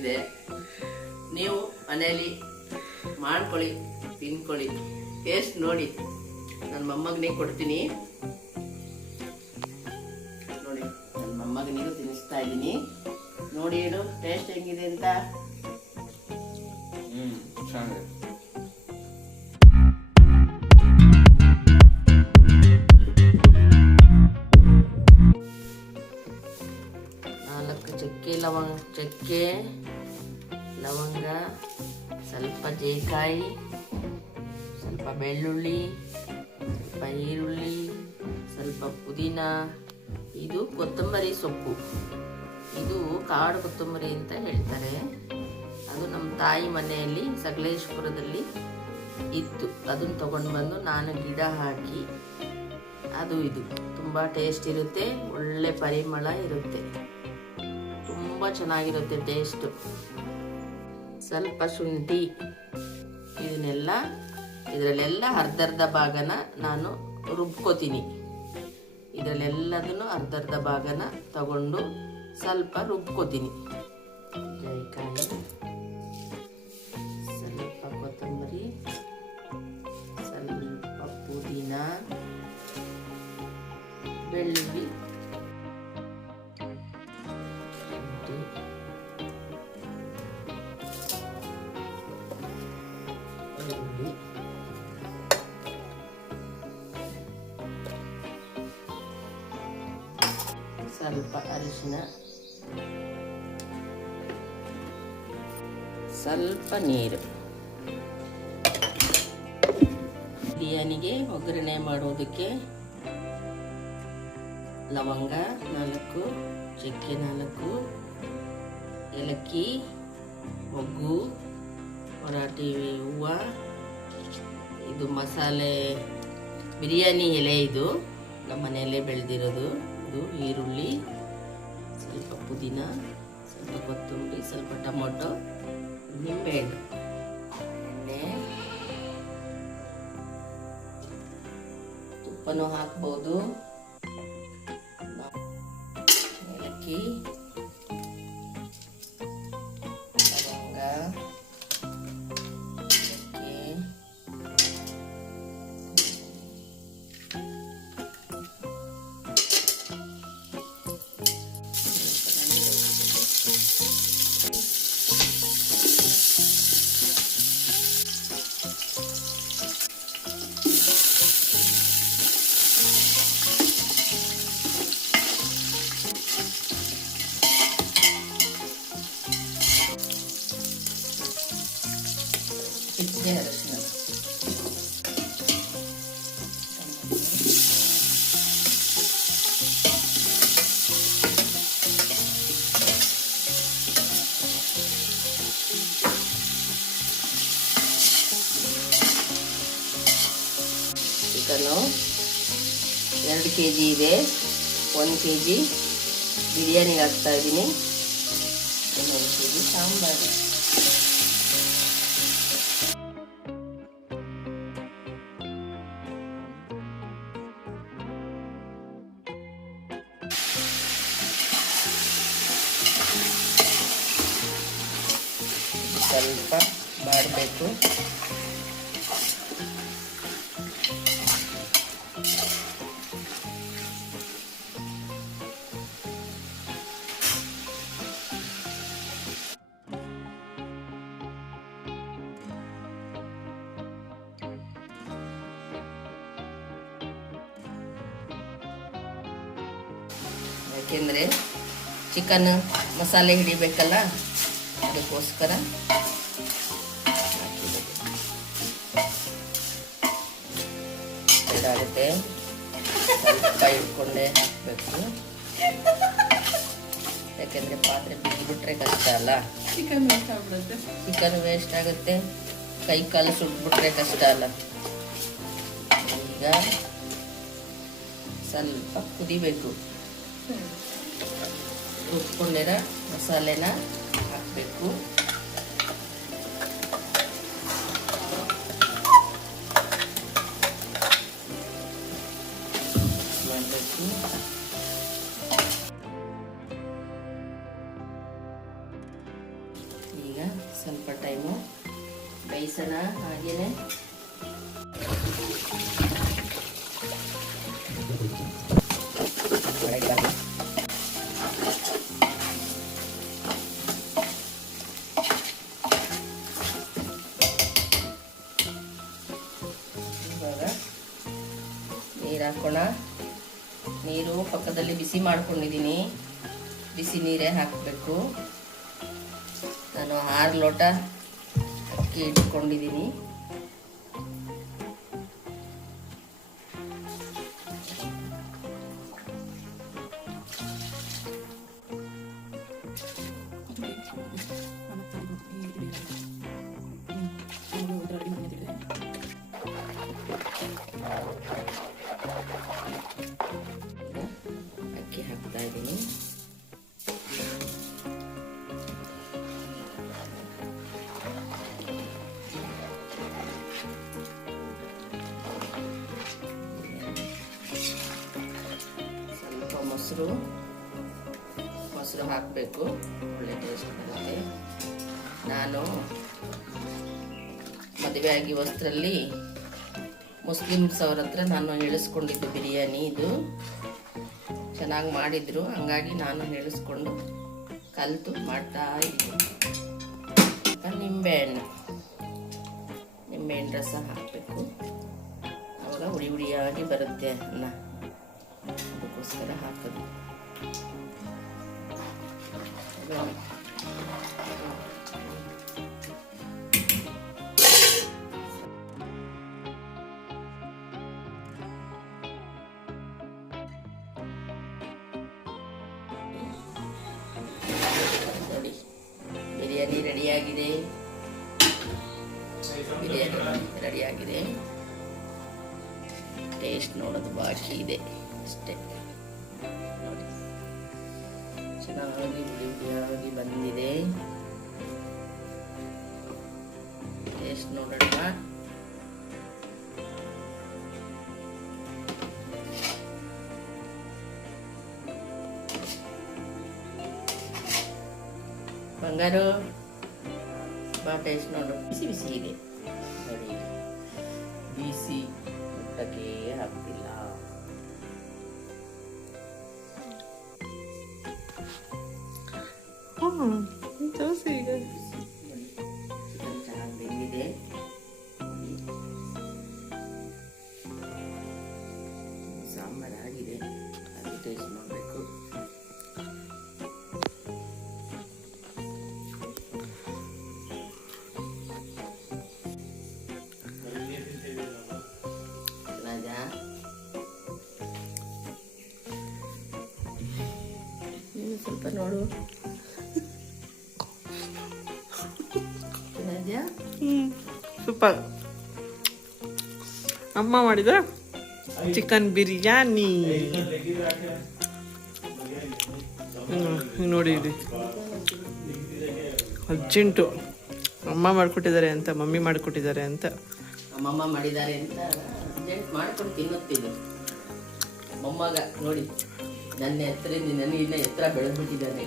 ಬಂದಿದೆ. ನೀವು ಮನೆಯಲ್ಲಿ ಮಾಡ್ಕೊಳ್ಳಿ, ತಿನ್ಕೊಳ್ಳಿ, ಟೇಸ್ಟ್ ನೋಡಿ. ನನ್ನ ಮೊಮ್ಮಗನಿಗೆ ಕೊಡ್ತೀನಿ ನೋಡಿ, ನನ್ನ ಮೊಮ್ಮಗನಿಗೂ ತಿನ್ನಿಸ್ತಾ ಇದ್ದೀನಿ. ನೋಡಿ ಹೇಳು ಟೇಸ್ಟ್ ಹೆಂಗಿದೆ ಅಂತ. ಚೆನ್ನಾಗಿದೆ. ಚಕ್ಕೆ ಲವಂಗ, ಸ್ವಲ್ಪ ಜೇಕಾಯಿ, ಸ್ವಲ್ಪ ಬೆಳ್ಳುಳ್ಳಿ, ಸ್ವಲ್ಪ ಈರುಳ್ಳಿ, ಸ್ವಲ್ಪ ಪುದೀನ, ಇದು ಕೊತ್ತಂಬರಿ ಸೊಪ್ಪು. ಇದು ಕಾಡು ಕೊತ್ತಂಬರಿ ಅಂತ ಹೇಳ್ತಾರೆ. ಅದು ನಮ್ಮ ತಾಯಿ ಮನೆಯಲ್ಲಿ ಸಕಲೇಶ್ಪುರದಲ್ಲಿ ಇತ್ತು. ಅದನ್ನು ತಗೊಂಡು ಬಂದು ನಾನು ಗಿಡ ಹಾಕಿ, ಅದು ಇದು ತುಂಬ ಟೇಸ್ಟ್ ಇರುತ್ತೆ, ಒಳ್ಳೆ ಪರಿಮಳ ಇರುತ್ತೆ, ತುಂಬ ಚೆನ್ನಾಗಿರುತ್ತೆ ಟೇಸ್ಟು. ಸ್ವಲ್ಪ ಶುಂಠಿ, ಇದರಲ್ಲೆಲ್ಲ ಅರ್ಧರ್ಧ ಭಾಗನ ನಾನು ರುಬ್ಕೋತೀನಿ. ಇದರಲ್ಲೆಲ್ಲದನ್ನು ಅರ್ಧರ್ಧ ಭಾಗನ ತಗೊಂಡು ಸ್ವಲ್ಪ ರುಬ್ಕೋತೀನಿ. ಜೈಕಾಯಿ, ಸ್ವಲ್ಪ ಕೊತ್ತಂಬರಿ, ಸ್ವಲ್ಪ ಪುದೀನ, ಬೆಳ್ಳುಳ್ಳಿ, ಸ್ವಲ್ಪ ಅರಿಶಿನ, ಸ್ವಲ್ಪ ನೀರು. ಬಿರಿಯಾನಿಗೆ ಒಗ್ಗರಣೆ ಮಾಡೋದಕ್ಕೆ ಲವಂಗ 4, ಚಕ್ಕೆ 4, ಏಲಕ್ಕಿ, ಮೊಗ್ಗು, ಮರಾಠಿ ಹೂವು, ಇದು ಮಸಾಲೆ ಬಿರಿಯಾನಿ ಎಲೆ, ಇದು ನಮ್ಮ ಮನೆಯಲ್ಲೇ ಬೆಳೆದಿರೋದು. ಇದು ಈರುಳ್ಳಿ, ಸ್ವಲ್ಪ ಪುದೀನ, ಸ್ವಲ್ಪ ಕೊತ್ತಂಬರಿ, ಸ್ವಲ್ಪ ಟೊಮೊಟೊ, ನಿಂಬೆಹಣ್ಣು, ಎಣ್ಣೆ, ತುಪ್ಪನೂ ಹಾಕ್ಬೋದು. ಏಲಕ್ಕಿ, ಲವಂಗ, ಚಕ್ಕೆ, ಹೆಚ್ಚಿಗೆ ಅರಿಶಿನ, ಚಿಕನ್ನು 2 kg ಇದೆ. 1 kg ಬಿರಿಯಾನಿಗೆ ಹಾಕ್ತಾ ಇದ್ದೀನಿ. 1 kg ಸಾಂಬಾರು. ಸ್ವಲ್ಪ ಮಾಡಬೇಕು. ಯಾಕೆಂದರೆ ಚಿಕನ್ ಮಸಾಲೆ ಹಿಡಿಬೇಕಲ್ಲ, ಅದಕ್ಕೋಸ್ಕರ ಆಗುತ್ತೆ. ಸ್ವಲ್ಪ ಇಟ್ಕೊಂಡೇ ಹಾಕಬೇಕು, ಯಾಕೆಂದರೆ ಪಾತ್ರೆ ಬಿಟ್ಬಿಟ್ರೆ ಕಷ್ಟ ಅಲ್ಲ. ಚಿಕನ್ ವೇಸ್ಟ್ ಆಗುತ್ತೆ, ಕೈ ಕಾಲು ಸುಟ್ಬಿಟ್ರೆ ಕಷ್ಟ ಅಲ್ಲ. ಈಗ ಸ್ವಲ್ಪ ಕುದಿಬೇಕು. ರುಬ್ಕೊಂಡಿರೋ ಮಸಾಲೆನ ಹಾಕಬೇಕು. ಮಾಡಬೇಕು. ಈಗ ಸ್ವಲ್ಪ ಟೈಮು ಬೇಯಿಸೋಣ. ಹಾಗೇನೆ ಇವಾಗ ನೀರು ಹಾಕೋಣ. ನೀರು ಪಕ್ಕದಲ್ಲಿ ಬಿಸಿ ಮಾಡ್ಕೊಂಡಿದ್ದೀನಿ. ಬಿಸಿ ನೀರೇ ಹಾಕಬೇಕು. ನಾನು 6 ಲೋಟ ಅಕ್ಕಿ ಇಟ್ಕೊಂಡಿದ್ದೀನಿ. ಅಕ್ಕಿ ಹಾಕ್ತಾ ಇದ್ದೀನಿ. ಸ್ವಲ್ಪ ಮೊಸರು ಹಾಕಬೇಕು, ಒಳ್ಳೆ ಟೇಸ್ಟ್ ಬರುತ್ತೆ. ನಾನು ಮದುವೆ ಆಗಿ ಹೊಸರಲ್ಲಿ ಮುಸ್ಲಿಮ್ಸ್ ಅವ್ರ ಹತ್ರ ನಾನು ಹೇಳಿಸ್ಕೊಂಡಿದ್ದು ಬಿರಿಯಾನಿ. ಇದು ಚೆನ್ನಾಗಿ ಮಾಡಿದ್ರು, ಹಂಗಾಗಿ ನಾನು ಹೇಳಿಸ್ಕೊಂಡು ಕಲಿತು ಮಾಡ್ತಾ ಇದ್ದೀನಿ. ನಿಂಬೆಹಣ್ಣು ರಸ ಹಾಕಬೇಕು, ಆವಾಗ ಹುಡಿಯಾಗಿ ಬರುತ್ತೆ ಅನ್ನ. ಅದಕ್ಕೋಸ್ಕರ ಹಾಕೋದು. ನೋಡಿ, ಬಿರಿಯಾನಿ ರೆಡಿಯಾಗಿದೆ. ಟೇಸ್ಟ್ ನೋಡೋದು ಬಾಕಿ ಇದೆ ಅಷ್ಟೇ. ನೋಡಿ, ಚೆನ್ನಾಗಿ ಬಿರಿಯಾನಿ ಬಂದಿದೆ. ಟೇಸ್ಟ್ ನೋಡೋಣ. ಬಂಗಾರು ಬಾ, ಟೇಸ್ಟ್ ನೋಡು. ಬಿಸಿ ಬಿಸಿ ಇದೆ ನೋಡಿ, ಬಿಸಿ ಊಟಕ್ಕೆ ಆಗ್ತಿಲ್ಲ. ಚಿಕನ್ ಚೆನ್ನಾಗಿ ಬೆಂದಿದೆ. ಸಾಂಬಾರು ಆಗಿದೆ, ಅದು ಟೇಸ್ಟ್ ಮಾಡಬೇಕು. ಸ್ವಲ್ಪ ನೋಡು. ಸೂಪರ್. ಅಮ್ಮ ಮಾಡಿದ ಚಿಕನ್ ಬಿರಿಯಾನಿ ನೋಡಿ. ಇದು ಅರ್ಜೆಂಟು ಅಮ್ಮ ಮಾಡಿಕೊಟ್ಟಿದ್ದಾರೆ ಅಂತ, ಮಮ್ಮಿ ಮಾಡಿಕೊಟ್ಟಿದ್ದಾರೆ ಅಂತ. ಅಮ್ಮಮ್ಮ ಮಾಡಿದ್ದಾರೆ ಅಂತ ಅರ್ಜೆಂಟ್ ಮಾಡ್ಕೊಂಡು ತಿನ್ನುತ್ತಿದ್ದು. ಮೊಮ್ಮಗ ನೋಡಿ, ನನ್ನ ಎತ್ತರದಿಂದ ನನಗಿನ್ನ ಎತ್ತರ ಬೆಳೆದ್ಬಿಟ್ಟಿದ್ದಾನೆ.